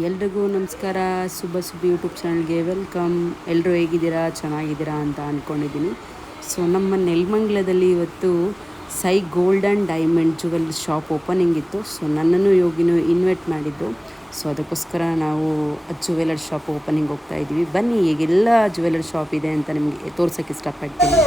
ಎಲ್ರಿಗೂ ನಮಸ್ಕಾರ. ಸುಬ್ಬ ಯೂಟ್ಯೂಬ್ ಚಾನಲ್ಗೆ ವೆಲ್ಕಮ್. ಎಲ್ಲರೂ ಹೇಗಿದ್ದೀರಾ, ಚೆನ್ನಾಗಿದ್ದೀರಾ ಅಂತ ಅಂದ್ಕೊಂಡಿದ್ದೀನಿ. ಸೊ ನಮ್ಮ ನೆಲಮಂಗಲದಲ್ಲಿ ಇವತ್ತು ಸೈ gold and diamond jewel shop opening ಇತ್ತು. ಸೊ ನನ್ನನ್ನು ಯೋಗಿನೂ ಇನ್ವೈಟ್ ಮಾಡಿದ್ದು. ಸೊ ಅದಕ್ಕೋಸ್ಕರ ನಾವು ಜುವೆಲರ್ ಶಾಪ್ ಓಪನಿಂಗ್ ಹೋಗ್ತಾ ಇದ್ದೀವಿ. ಬನ್ನಿ, ಈಗೆಲ್ಲ ಜುವೆಲರ್ ಶಾಪ್ ಇದೆ ಅಂತ ನಿಮಗೆ ತೋರ್ಸೋಕ್ಕೆ ಇಷ್ಟಪಡ್ತೀನಿ.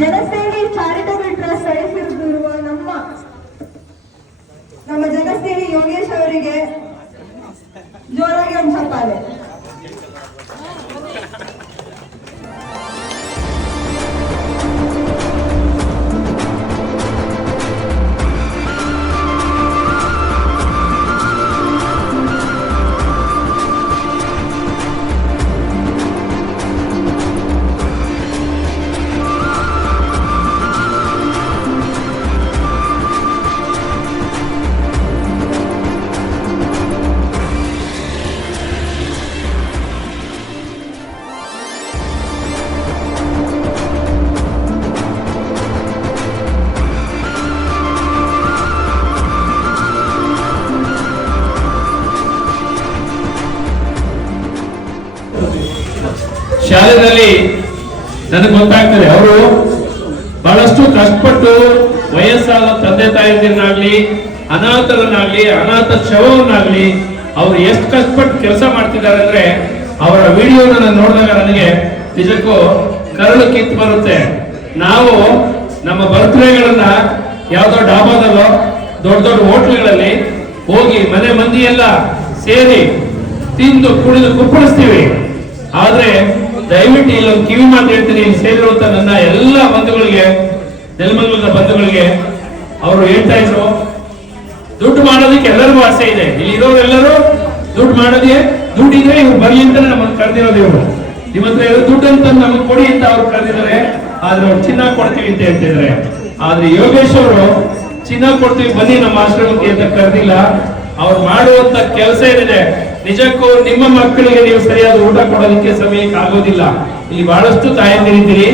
ಜನಸೇವಿ ಚಾರಿಟಬಲ್ ಟ್ರಸ್ಟ್ ನಡೆಸಿರುವ ನಮ್ಮ ಜನಸೇವಿ ಯೋಗೇಶ್ ಅವರಿಗೆ ಜೋರಾಗಿ ಒಂದು ಚಪ್ಪಾಳೆ. ಶಾಲೆಯಲ್ಲಿ ನನಗೆ ಗೊತ್ತಾಗ್ತದೆ, ಅವರು ಬಹಳಷ್ಟು ಕಷ್ಟಪಟ್ಟು ವಯಸ್ಸಾದ ತಂದೆ ತಾಯಿಯನ್ನಾಗ್ಲಿ, ಅನಾಥರನ್ನಾಗ್ಲಿ, ಅನಾಥ ಶವವನ್ನಾಗ್ಲಿ ಅವ್ರು ಎಷ್ಟು ಕಷ್ಟಪಟ್ಟು ಕೆಲಸ ಮಾಡ್ತಿದ್ದಾರೆ ಅಂದ್ರೆ ಅವರ ವಿಡಿಯೋನ ನೋಡಿದಾಗ ನನಗೆ ನಿಜಕ್ಕೂ ಕರಳು ಕಿತ್ತು ಬರುತ್ತೆ. ನಾವು ನಮ್ಮ ಬರ್ತ್ಡೇಗಳನ್ನ ಯಾವ್ದೋ ಡಾಬಾದಲ್ಲೋ ದೊಡ್ಡ ದೊಡ್ಡ ಹೋಟ್ಲ್ಗಳಲ್ಲಿ ಹೋಗಿ ಮನೆ ಮಂದಿ ಎಲ್ಲ ಸೇರಿ ತಿಂದು ಕುಡಿದು ಕುಪ್ಪಳಿಸ್ತೀವಿ. ಆದ್ರೆ ದಯವಿಟ್ಟು ಇಲ್ಲೊಂದು ಕಿವಿ ಮಾತು ಹೇಳ್ತೀನಿ, ಸೇರಿರುವಂತ ನನ್ನ ಎಲ್ಲ ಬಂಧುಗಳಿಗೆ, ನೆಲಮಂಗಲದ ಬಂಧುಗಳಿಗೆ ಅವರು ಹೇಳ್ತಾ ಇದ್ರು, ದುಡ್ಡು ಮಾಡೋದಕ್ಕೆ ಎಲ್ಲರಿಗೂ ಆಸೆ ಇದೆ. ಇಲ್ಲಿ ಇರೋರೆಲ್ಲರೂ ದುಡ್ಡು ಮಾಡೋದೇ, ದುಡ್ಡಿದ್ರೆ ಇವ್ರು ಬರ್ಲಿ ಅಂತ ನಮ್ಮನ್ನು ಕರೆದಿರೋದು. ಇವರು ನಿಮ್ಮ ಹತ್ರ ದುಡ್ಡು ಅಂತ ನಮಗೆ ಕೊಡಿ ಅಂತ ಅವ್ರು ಕರೆದಿದ್ದಾರೆ. ಆದ್ರೆ ಅವ್ರು ಚಿನ್ನ ಕೊಡ್ತೀವಿ ಅಂತ ಹೇಳ್ತಿದ್ದಾರೆ. ಆದ್ರೆ ಯೋಗೇಶ್ ಅವರು ಚಿನ್ನ ಕೊಡ್ತೀವಿ ಬನ್ನಿ ನಮ್ಮ ಆಶ್ರಮಕ್ಕೆ ಅಂತ ಕರೆದಿಲ್ಲ. ಅವ್ರು ಮಾಡುವಂತ ಕೆಲಸ ಏನಿದೆ, ನಿಜಕ್ಕೂ ನಿಮ್ಮ ಮಕ್ಕಳಿಗೆ ನೀವು ಸರಿಯಾದ ಊಟ ಕೊಡೋದಕ್ಕೆ ಸಮಯಕ್ಕೆ ಆಗೋದಿಲ್ಲ. ಇಲ್ಲಿ ಬಹಳಷ್ಟು ತಾಯಂದಿರಿದ್ದೀರಿ,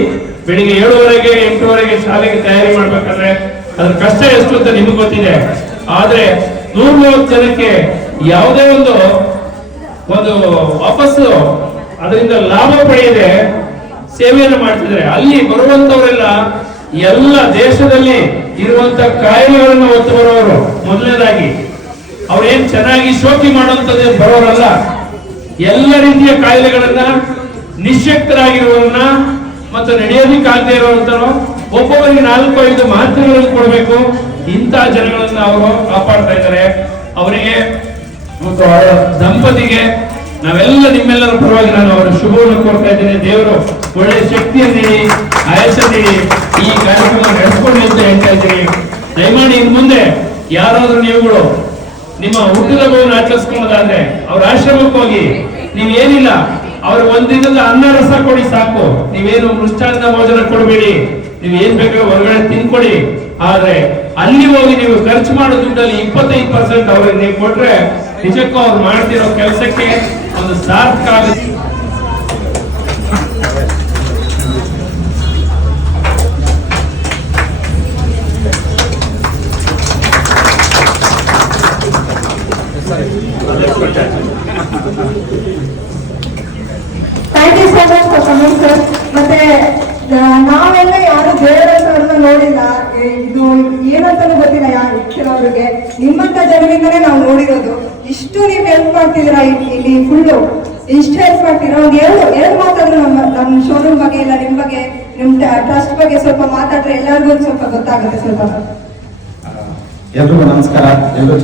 ಬೆಳಿಗ್ಗೆ 7:30 8:00 ಶಾಲೆಗೆ ತಯಾರಿ ಮಾಡ್ಬೇಕಂದ್ರೆ ಅದ್ರ ಕಷ್ಟ ಎಷ್ಟು ಅಂತ ನಿಮ್ಗೆ ಗೊತ್ತಿದೆ. ಆದ್ರೆ 130 ಜನಕ್ಕೆ ಯಾವುದೇ ಒಂದು ವಾಪಸ್ಸು ಅದರಿಂದ ಲಾಭ ಪಡೆಯದೆ ಸೇವೆಯನ್ನು ಮಾಡ್ತಿದ್ದಾರೆ. ಅಲ್ಲಿ ಬರುವಂತವರೆಲ್ಲ ಎಲ್ಲ ದೇಶದಲ್ಲಿ ಇರುವಂತ ಕಾಯಿಲೆಗಳನ್ನು ಹೊತ್ತು ಬರೋರು. ಮೊದಲನೇದಾಗಿ ಅವ್ರೇನ್ ಚೆನ್ನಾಗಿ ಶೋಕಿ ಮಾಡುವಂತದ್ದು ಬರೋರಲ್ಲ, ಎಲ್ಲ ರೀತಿಯ ಕಾಯಿಲೆಗಳನ್ನ, ನಿಶ್ಶಕ್ತರಾಗಿರುವವರನ್ನ ಮತ್ತು ನಡೆಯೋದಿಕ್ಕಾಗದೇ ಇರುವಂತರು, ಒಬ್ಬೊಬ್ಬರಿಗೆ 4-5 ಮಾತ್ರೆಗಳನ್ನು ಕೊಡಬೇಕು. ಇಂಥ ಜನಗಳನ್ನ ಅವರು ಕಾಪಾಡ್ತಾ ಇದ್ದಾರೆ. ಅವರಿಗೆ ಮತ್ತು ಅವರ ದಂಪತಿಗೆ ನಾವೆಲ್ಲ ನಿಮ್ಮೆಲ್ಲರ ಪರವಾಗಿ ನಾನು ಅವರ ಶುಭವನ್ನು ಕೋರ್ತಾ ಇದ್ದೇನೆ. ದೇವರು ಒಳ್ಳೆ ಶಕ್ತಿಯನ್ನು ನೀಡಿ, ಆಯಸ್ಸನ್ನು ನೀಡಿ ಈ ಕಾರ್ಯಕ್ರಮ ನಡೆಸ್ಕೊಂಡು ಅಂತ ಹೇಳ್ತಾ ಇದ್ದೀನಿ. ದಯಮಾಡಿ ಇನ್ ಮುಂದೆ ಯಾರಾದ್ರೂ ನೀವುಗಳು ನಿಮ್ಮ ಹುಟ್ಟಿದ ಮಗುವನ್ನು ಆಚರಿಸ್ಕೊಳ್ಳೋದಾದ್ರೆ ಅವ್ರ ಆಶ್ರಮಕ್ಕೆ ಹೋಗಿ, ನೀವೇನಿಲ್ಲ ಅವ್ರಿಗೆ ಒಂದಿನದ ಅನ್ನ ರಸ ಕೊಡಿ ಸಾಕು. ನೀವೇನು ಮೃಷ್ಟಾನ್ನ ಭೋಜನ ಕೊಡಬೇಡಿ, ನೀವ್ ಏನ್ ಬೇಕಾದ್ರೂ ಹೊರಗಡೆ ತಿನ್ಕೊಡಿ. ಆದ್ರೆ ಅಲ್ಲಿ ಹೋಗಿ ನೀವು ಖರ್ಚು ಮಾಡೋ ದುಡ್ಡಲ್ಲಿ 25% ಅವ್ರಿಗೆ ನೀವು ಕೊಟ್ರೆ ನಿಜಕ್ಕೂ ಅವ್ರು ಮಾಡ್ತಿರೋ ಕೆಲಸಕ್ಕೆ ಒಂದು ಸಾರ್ಥಕ ಆಗುತ್ತೆ. Thank you so much for coming sir. ಮತ್ತೆ ನಾವೆಲ್ಲ ಯಾರು ದೇವರನ್ನ ನೋಡಿಲ್ಲ, ಇದು ಏನಂತಾನು ಗೊತ್ತಿಲ್ಲ ಕೆಲವರಿಗೆ. ನಿಮ್ಮಂತ ಜನರಿಂದನೇ ನಾವು ನೋಡಿರೋದು. ಇಷ್ಟು ನೀವು ಹೆಲ್ಪ್ ಮಾಡ್ತಿದ್ದೀರಾ, ಇಲ್ಲಿ ಫುಲ್ಲು ಇಷ್ಟು ಹೆಲ್ಪ್ ಮಾಡ್ತೀರಾ. ಒಂದು ಎರಡು ಮಾತಾದ್ರು ನಮ್ಮ ಶೋರೂಮ್ ಬಗ್ಗೆ ಇಲ್ಲ, ನಿಮ್ ಬಗ್ಗೆ, ನಿಮ್ ಟ್ರಸ್ಟ್ ಬಗ್ಗೆ ಸ್ವಲ್ಪ ಮಾತಾಡ್ರೆ ಎಲ್ಲರಿಗೂ ಸ್ವಲ್ಪ ಗೊತ್ತಾಗುತ್ತೆ. ಸ್ವಲ್ಪ ಎಲ್ರಿಗೂ ನಮಸ್ಕಾರ. ಎಲ್ಲರೂ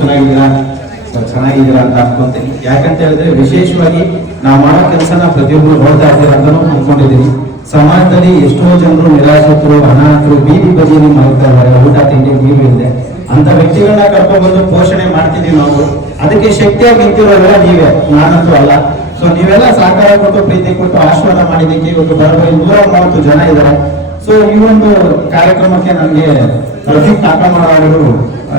ಚೆನ್ನಾಗಿದ್ದೀರಾ ಅಂತ ಅನ್ಕೊಂತೀನಿ. ಯಾಕಂತ ಹೇಳಿದ್ರೆ ವಿಶೇಷವಾಗಿ ನಾವು ಮಾಡೋ ಕೆಲಸನ ಪ್ರತಿಯೊಬ್ಬರು ನೋಡ್ತಾ ಇದ್ದೀರಾ ಅಂತಾನು ಅನ್ಕೊಂಡಿದ್ದೀನಿ. ಸಮಾಜದಲ್ಲಿ ಎಷ್ಟೋ ಜನರು ನಿರಾಶ್ರಿತರು, ಅನಾಥರು, ಬೀದಿ ಬದಿಯಲ್ಲಿ ಮಾಡ್ತಾ ಇದ್ದಾರೆ, ಊಟ ತಿಂಡಿ ನೀರು ಇದೆ. ಅಂತ ವ್ಯಕ್ತಿಗಳನ್ನ ಕರ್ಕೊಂಡ್ಬಂದು ಪೋಷಣೆ ಮಾಡ್ತಿದೀವಿ ನಾವು. ಅದಕ್ಕೆ ಶಕ್ತಿಯಾಗಿ ನಿಂತಿರೋರೆಲ್ಲ ನೀವೇ, ನಾನಂತೂ ಅಲ್ಲ. ಸೊ ನೀವೆಲ್ಲ ಸಹಕಾರ ಕೊಟ್ಟು, ಪ್ರೀತಿ ಕೊಟ್ಟು, ಆಶೀರ್ವಾದ ಮಾಡಿದ್ದಕ್ಕೆ ಇವತ್ತು ಬರೋದು 130 ಜನ ಇದ್ದಾರೆ. ಸೊ ಈ ಒಂದು ಕಾರ್ಯಕ್ರಮಕ್ಕೆ ನನಗೆ ರಫೀಕ್ ಕಾಕಮಾಡ ಅವರು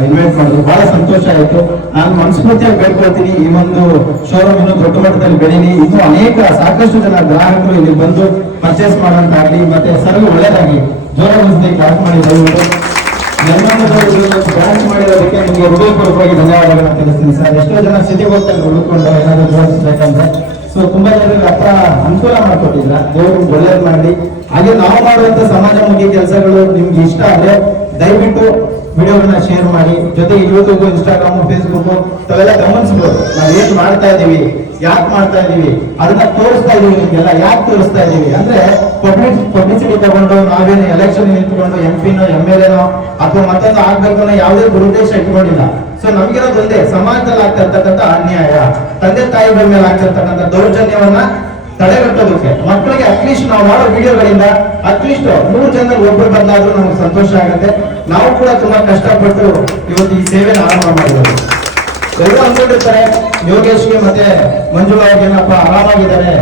ಇನ್ವೈಟ್ ಮಾಡಿದ್ರು, ಬಹಳ ಸಂತೋಷ ಆಯಿತು. ನಾನು ಮನಸ್ಫೂರ್ತಿಯಾಗಿ ಬೇಡ್ಕೊಳ್ತೀನಿ, ಈ ಒಂದು ಶೋರೂಮ್ ಇನ್ನೂ ದೊಡ್ಡ ಮಟ್ಟದಲ್ಲಿ ಬೆಳೀಲಿ, ಇನ್ನೂ ಸಾಕಷ್ಟು ಜನ ಗ್ರಾಹಕರು ಇಲ್ಲಿ ಬಂದು ಪರ್ಚೇಸ್ ಮಾಡೋಂತಾಗ್ಲಿ, ಮತ್ತೆ ಸರ್ವ್ ಒಳ್ಳೇದಾಗಿ ಜೋರಾಗಿ ಕ್ಲಾಸ್ ಮಾಡಿ ದಯವಿಟ್ಟು ಬ್ರಾಂಚ್ ಮಾಡಿರೋದಕ್ಕೆ ನಿಮಗೆ ಹೃದಯಪೂರ್ವಕವಾಗಿ ಧನ್ಯವಾದಗಳನ್ನ ತಿಳಿಸ್ತೀನಿ ಸರ್. ಎಷ್ಟೋ ಜನ ಸಿಟಿಗೆ ಹೋಗ್ತಾರೆ ಹುಡುಕೊಂಡು ಏನಾದ್ರು ಜೋಡಿಸ್ಬೇಕಂದ್ರೆ, ಸೊ ತುಂಬಾ ಜನರಿಗೆ ಹತ್ರ ಅನುಕೂಲ ಮಾಡ್ಕೊಟ್ಟಿದ್ರ, ದೇವರು ಒಳ್ಳೇದು ಮಾಡಲಿ. ಹಾಗೆ ನಾವು ಮಾಡುವಂತ ಸಮಾಜಮುಖಿ ಕೆಲಸಗಳು ನಿಮ್ಗೆ ಇಷ್ಟ ಆದ್ರೆ ದಯವಿಟ್ಟು ವಿಡಿಯೋಗಳನ್ನ ಶೇರ್ ಮಾಡಿ, ಜೊತೆಗೆ ಯೂಟ್ಯೂಬ್, ಇನ್ಸ್ಟಾಗ್ರಾಮ್, ಫೇಸ್ಬುಕ್ ಅವೆಲ್ಲ ಗಮನಿಸಬಹುದು. ನಾವು ಏನ್ ಮಾಡ್ತಾ ಇದೀವಿ, ಯಾಕೆ ಮಾಡ್ತಾ ಇದೀವಿ, ಅದನ್ನ ತೋರಿಸ್ತಾ ಇದೀವಿ ನಿಮ್ಗೆಲ್ಲ. ಯಾಕೆ ತೋರಿಸ್ತಾ ಇದೀವಿ ಅಂದ್ರೆ ಪಬ್ಲಿಸಿಟಿ ತಗೊಂಡು ನಾವೇನು ಎಲೆಕ್ಷನ್ ನಿಂತ್ಕೊಂಡು MP-ನೋ MLA-ನೋ ಅಥವಾ ಮತ್ತೊಂದು ಆಗ್ಬೇಕು ಅನ್ನೋ ಯಾವುದೇ ದುರುದ್ದೇಶ ಇಟ್ಕೊಂಡಿಲ್ಲ. ಸೊ ನಮ್ಗಿರೋದು ಒಂದೇ, ಸಮಾಜದಲ್ಲಿ ಆಗ್ತಾ ಇರ್ತಕ್ಕಂಥ ಅನ್ಯಾಯ, ತಂದೆ ತಾಯಿಗಳ ಮೇಲೆ ಆಗ್ತಿರ್ತಕ್ಕಂಥ ದೌರ್ಜನ್ಯವನ್ನ ತಡೆಗಟ್ಟೋದಕ್ಕೆ, ಮಕ್ಕಳಿಗೆ ಅಟ್ಲೀಸ್ಟ್ ನಾವು ಮಾಡೋ ವಿಡಿಯೋಗಳಿಂದ ಅಟ್ಲೀಸ್ಟ್ 100 ಜನರಲ್ಲಿ ಒಬ್ಬರು ಬದಲಾದ್ರೂ ನಮ್ಗೆ ಸಂತೋಷ ಆಗುತ್ತೆ. ನಾವು ಕೂಡ ತುಂಬಾ ಕಷ್ಟಪಟ್ಟು ಇವತ್ತು ಈ ಸೇವೆನ ಆರಂಭ ಮಾಡಿರೋದು. ಎಲ್ಲರೂ ಅನ್ಕೊಂಡಿರ್ತಾರೆ ಯೋಗೇಶ್ಗೆ ಮತ್ತೆ ಮಂಜುಳಾ ಏನಪ್ಪ ಆರಾಮಾಗಿದ್ದಾರೆ,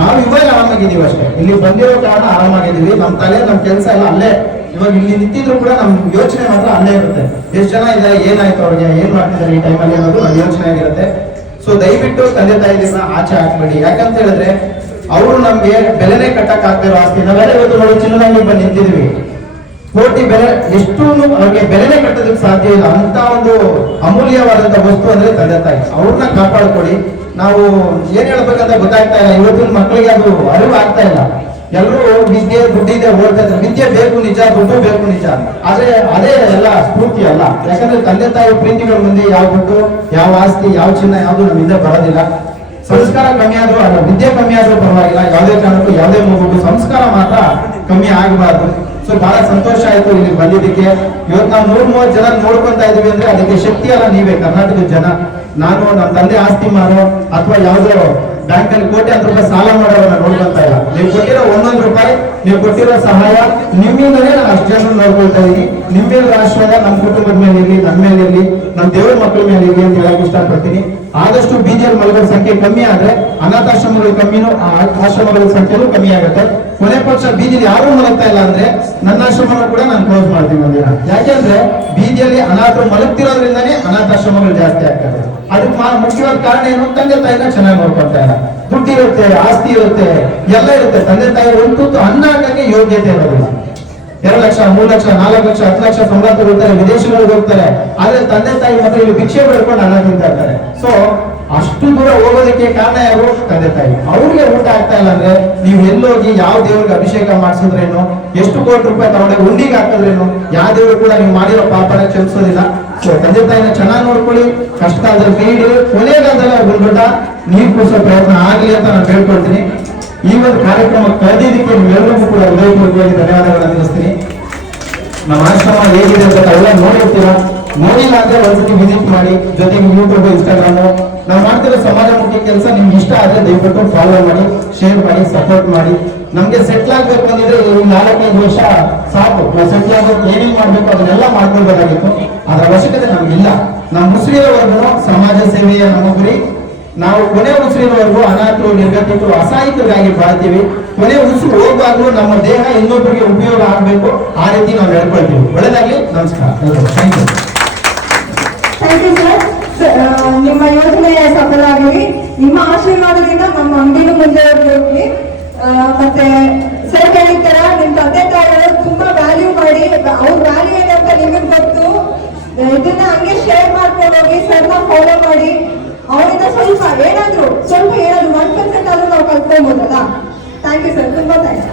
ನಾವು ಇವಾಗ ಆರಾಮಾಗಿದ್ದೀವಿ ಅಷ್ಟೇ. ಇಲ್ಲಿ ಬಂದಿರೋ ಕಾರಣ ಆರಾಮಾಗಿದ್ದೀವಿ, ನಮ್ಮ ತಲೆ ನಮ್ಮ ಕೆಲಸ ಎಲ್ಲ ಅಲ್ಲೇ. ಇವಾಗ ಇಲ್ಲಿ ನಿಂತಿದ್ರು ಕೂಡ ನಮ್ ಯೋಚನೆ ಮಾತ್ರ ಅಲ್ಲೇ ಇರುತ್ತೆ. ಎಷ್ಟು ಜನ ಇದ್ದಾರೆ, ಏನಾಯ್ತು ಅವ್ರಿಗೆ, ಏನ್ ಮಾಡ್ತಿದ್ದಾರೆ ಈ ಟೈಮಲ್ಲಿ ಅನ್ನೋದು ನಮ್ಮ ಯೋಚನೆ ಆಗಿರುತ್ತೆ. ಸೊ ದಯವಿಟ್ಟು ತಂದೆ ತಾಯಿಗಳನ್ನ ಆಚೆ ಹಾಕ್ಬೇಡಿ. ಯಾಕಂತ ಹೇಳಿದ್ರೆ ಅವರು ನಮ್ಗೆ ಬೆಲೆನೇ ಕಟ್ಟಕ್ ಆಗ್ತಿರೋ ಆಸ್ತಿ. ನಾವೆಲ್ಲ ಇವತ್ತು ನೋಡಿ ಚಿನ್ನದಂಗಡಿ ಬಂದು ನಿಂತಿದ್ವಿ, ಕೋಟಿ ಬೆಲೆ, ಎಷ್ಟು ಅವ್ರಿಗೆ ಬೆಲೆನೇ ಕಟ್ಟೋದಕ್ಕೆ ಸಾಧ್ಯ ಇಲ್ಲ. ಅಂತ ಒಂದು ಅಮೂಲ್ಯವಾದಂತ ವಸ್ತು ಅಂದ್ರೆ ತಂದೆ ತಾಯಿ. ಅವ್ರನ್ನ ಕಾಪಾಡ್ಕೊಡಿ. ನಾವು ಏನ್ ಹೇಳ್ಬೇಕಂತ ಗೊತ್ತಾಗ್ತಾ ಇಲ್ಲ, ಇವತ್ತಿನ ಮಕ್ಕಳಿಗೆ ಅದು ಅರಿವು ಆಗ್ತಾ ಇಲ್ಲ. ಎಲ್ಲರೂ ವಿದ್ಯೆ ದುಡ್ಡಿದೆ ಓಡ್ತಾ ಇದ್ದಾರೆ. ವಿದ್ಯೆ ಬೇಕು ನಿಜ, ದುಡ್ಡು ಬೇಕು ನಿಜ, ಆದ್ರೆ ಅದೇ ಎಲ್ಲ ಸ್ಫೂರ್ತಿ ಅಲ್ಲ. ಯಾಕಂದ್ರೆ ತಂದೆ ತಾಯಿ ಪ್ರೀತಿಗಳ ಮುಂದೆ ಯಾವ ದುಡ್ಡು, ಯಾವ ಆಸ್ತಿ, ಯಾವ ಚಿನ್ನ ಯಾವ್ದು ನಮ್ಮಿಂದ ಬರೋದಿಲ್ಲ. ಸಂಸ್ಕಾರ ಕಮ್ಮಿ ಆದ್ರೂ ಅಲ್ಲ, ವಿದ್ಯೆ ಕಮ್ಮಿ ಆದ್ರೂ ಪರವಾಗಿಲ್ಲ, ಯಾವುದೇ ಕಾರಣಕ್ಕೂ ಯಾವುದೇ ಮಗುಗೂ ಸಂಸ್ಕಾರ ಮಾತ್ರ ಕಮ್ಮಿ ಆಗಬಾರ್ದು. ಸೊ ಬಹಳ ಸಂತೋಷ ಆಯ್ತು ಇಲ್ಲಿ ಬಂದಿದ್ದಕ್ಕೆ. ಇವತ್ತು ನಾವು 130 ಜನ ನೋಡ್ಕೊಂತ ಇದೀವಿ ಅಂದ್ರೆ ಅದಕ್ಕೆ ಶಕ್ತಿ ಅಲ್ಲ ನೀವೇ, ಕರ್ನಾಟಕದ ಜನ. ನಾನು ನಮ್ಮ ತಂದೆ ಆಸ್ತಿ ಮಾರೋ ಅಥವಾ ಯಾವ್ದೋ ಬ್ಯಾಂಕಲ್ಲಿ ಕೋಟ್ಯಾಂತರ ರೂಪಾಯಿ ಸಾಲ ಮಾಡೋರನ್ನ ನೋಡ್ಕೊಂತ ಇಲ್ಲ. ನೀವು ಕೊಟ್ಟಿರೋ 1 ರೂಪಾಯಿ, ನೀವು ಕೊಟ್ಟಿರೋ ಸಹಾಯ, ನಿಮ್ಮಿಂದಲೇ ನಾನು ಅಷ್ಟು ಜನ ನೋಡ್ಕೊಳ್ತಾ ಇದೀನಿ. ನಿಮ್ಮೇಲೆ ಆಶೀರ್ವಾದ ನಮ್ಮ ಕುಟುಂಬದ ಮೇಲೆ ಇರಲಿ, ನನ್ನ ಮೇಲೆ ಇರಲಿ, ನಮ್ಮ ದೇವರ ಮಕ್ಕಳ ಮೇಲೆ ಇರಲಿ ಅಂತ ಹೇಳಕ್ ಇಷ್ಟಪಡ್ತೀನಿ. ಆದಷ್ಟು ಬೀದಿಯಲ್ಲಿ ಮಲಗೋರ ಸಂಖ್ಯೆ ಕಮ್ಮಿ ಆದ್ರೆ ಅನಾಥಾಶ್ರಮಗಳು ಕಮ್ಮಿನೂ, ಆಶ್ರಮಗಳ ಸಂಖ್ಯೆನೂ ಕಮ್ಮಿ ಆಗುತ್ತೆ. ಕೊನೆ ಪಕ್ಷ ಬೀದಿಯಲ್ಲಿ ಯಾರು ಮಲಗ್ತಾ ಇಲ್ಲ ಅಂದ್ರೆ ನನ್ನ ಆಶ್ರಮನ ಕೂಡ ನಾನು ಕ್ಲೋಸ್ ಮಾಡ್ತೀನಿ ಒಂದಿನ. ಯಾಕೆಂದ್ರೆ ಬೀದಿಯಲ್ಲಿ ಅನಾಥರು ಮಲಗ್ತಿರೋದ್ರಿಂದಾನೇ ಅನಾಥಾಶ್ರಮಗಳು ಜಾಸ್ತಿ ಆಗ್ತದೆ. ಅದಕ್ಕೆ ಮುಖ್ಯವಾದ ಕಾರಣ ಏನು, ತಂದೆ ತಾಯಿನ ಚೆನ್ನಾಗಿ ನೋಡ್ಕೊಳ್ತಾ ಇಲ್ಲ. ದುಡ್ಡು ಇರುತ್ತೆ, ಆಸ್ತಿ ಇರುತ್ತೆ, ಎಲ್ಲ ಇರುತ್ತೆ, ತಂದೆ ತಾಯಿ ಒಂದು ತುತ್ತು ಅನ್ನ ಹಾಕಕ್ಕೆ ಯೋಗ್ಯತೆ ಇರೋದಿಲ್ಲ. 2 ಲಕ್ಷ, 3 ಲಕ್ಷ, 4 ಲಕ್ಷ, 10 ಲಕ್ಷ ಸಂಬಳ ತಗೊಳ್ತಾರೆ, ವಿದೇಶಗಳಿಗೆ ಹೋಗ್ತಾರೆ. ಆದ್ರೆ ತಂದೆ ತಾಯಿ ಮಾತ್ರ ಇಲ್ಲಿ ಭಿಕ್ಷೆ ಬೇಡ್ಕೊಂಡು ಅನ್ನ ತಿಂತಾ ಇರ್ತಾರೆ. ಸೊ ಅಷ್ಟು ದೂರ ಹೋಗೋದಕ್ಕೆ ಕಾರಣ ಯಾರು, ತಂದೆ ತಾಯಿ. ಅವ್ರಿಗೆ ಊಟ ಆಗ್ತಾ ಇಲ್ಲ ಅಂದ್ರೆ ನೀವು ಎಲ್ಲೋಗಿ ಯಾವ ದೇವ್ರಿಗೆ ಅಭಿಷೇಕ ಮಾಡಿಸಿದ್ರೇನು, ಎಷ್ಟು ಕೋಟಿ ರೂಪಾಯಿ ತಗೊಂಡೆ ಉಂಡಿಗೆ ಹಾಕಿದ್ರೇನು, ಯಾವ ದೇವರು ಕೂಡ ನೀವು ಮಾಡಿರೋ ಪಾಪನ ಕ್ಷಮಿಸೋದಿಲ್ಲ. ಸೊ ತಂದೆ ತಾಯಿನ ಚೆನ್ನಾಗಿ ನೋಡ್ಕೊಳ್ಳಿ, ಕಷ್ಟ ಆದ್ರೆ ಕೈ ಹಿಡಿದು ಕೊನೆಗಾಲದಲ್ಲಿ ಅವ್ರು ದೊಡ್ಡ ನೀರು ಕುಡಿಸೋ ಪ್ರಯತ್ನ ಆಗಲಿ ಅಂತ ನಾನು ಹೇಳ್ಕೊಳ್ತೀನಿ. ಈ ಒಂದು ಕಾರ್ಯಕ್ರಮ ಕರೆದಿದ್ದಕ್ಕೆ ನಿಮ್ಮೆಲ್ಲರಿಗೂ ಕೂಡ ಹೃದಯಪೂರ್ವಕವಾಗಿ ಧನ್ಯವಾದಗಳನ್ನ ತಿಳಿಸ್ತೀನಿ. ನಮ್ಮ ಆಶ್ರಮ ಹೇಗಿದೆ ಅಂತ ತಾವೆಲ್ಲ ನೋಡಿರ್ತೀರ, ನೋಡಿಲ್ಲ ಅಂದ್ರೆ ಒಂದ್ಸತಿ ವಿಸಿಟ್ ಮಾಡಿ. ಜೊತೆಗೆ ಯೂಟ್ಯೂಬ್, ಇನ್ಸ್ಟಾಗ್ರಾಮ್ ನಾವು ಮಾಡ್ತಿರೋ ಸಮಾಜಮುಖಿ ಕೆಲಸ ನಿಮ್ಗೆ ಇಷ್ಟ ಆದ್ರೆ ದಯವಿಟ್ಟು ಫಾಲೋ ಮಾಡಿ, ಶೇರ್ ಮಾಡಿ, ಸಪೋರ್ಟ್ ಮಾಡಿ. ನಮ್ಗೆ ಸೆಟ್ಲ್ ಆಗ್ಬೇಕು ಅಂದ್ರೆ ಈ 4-5 ವರ್ಷ ಸಾಕು. ನಾವು ಸೆಟ್ಲ್ ಆಗೋಕೆ ಏನೇನ್ ಮಾಡ್ಬೇಕು ಅದನ್ನೆಲ್ಲ ಮಾಡ್ಕೊಳ್ಬೇಕಾಗಿತ್ತು, ಅದರ ಅವಶ್ಯಕತೆ ನಮ್ಗಿಲ್ಲ. ನಮ್ಮ ಮುಸ್ಲಿಮರವರೆಗೂ ಸಮಾಜ ಸೇವೆಯ ನಮ್ಮ ಗುರಿ. ನಾವು ಕೊನೆ ಉಸಿರಿನವರೆಗೂ ಅನಾಥರು, ನಿರ್ಗತಿಕರು, ಅಸಹಾಯಕರಿಗಾಗಿ ಬಾಳ್ತೀವಿ. ಕೊನೆ ಉಸಿರು ಹೋಗುವಾಗಲೂ ನಮ್ಮ ದೇಹ ಇನ್ನೊಬ್ಬರಿಗೆ ಉಪಯೋಗ ಆಗಬೇಕು, ಆ ರೀತಿ ನಾವು ಹೇಳ್ಕೊಳ್ತೀವಿ. ಒಳ್ಳೆದಾಗ್ಲಿ, ನಮಸ್ಕಾರ. Thank you. Thank you sir. ನಿಮ್ಮ ಯೋಜನೆ ಸಫಲ ಆಗಲಿ. ನಿಮ್ಮ ಆಶೀರ್ವಾದದಿಂದ ನಮ್ಮ ಅಂಗಡಿನೂ ಮುಂದೆ ಹೋಗ್ಲಿ. ಮತ್ತೆ ಸರ್ ಹೇಳಿರ್ತಾರ, ನಿಮ್ ತಂದೆ ತಾಯಿಗಳು ತುಂಬಾ ವ್ಯಾಲ್ಯೂ ಮಾಡಿ, ಅವ್ರ ವ್ಯಾಲ್ಯೂ ಏನಂತ ನಿಮಗೆ ಗೊತ್ತು. ಇದನ್ನ ಹಂಗೆ ಶೇರ್ ಮಾಡ್ಕೊಂಡು ಹೋಗಿ, ಸರ್ನ ಫಾಲೋ ಮಾಡಿ. ಅವರಿಂದ ಸ್ವಲ್ಪ ಏನಾದ್ರು 1% ಆದ್ರೂ ನಾವು ಕಲ್ತ್ಕೊಬೋದಲ್ಲ. ಥ್ಯಾಂಕ್ ಯು ಸರ್, ತುಂಬಾ ಥ್ಯಾಂಕ್ಸ್.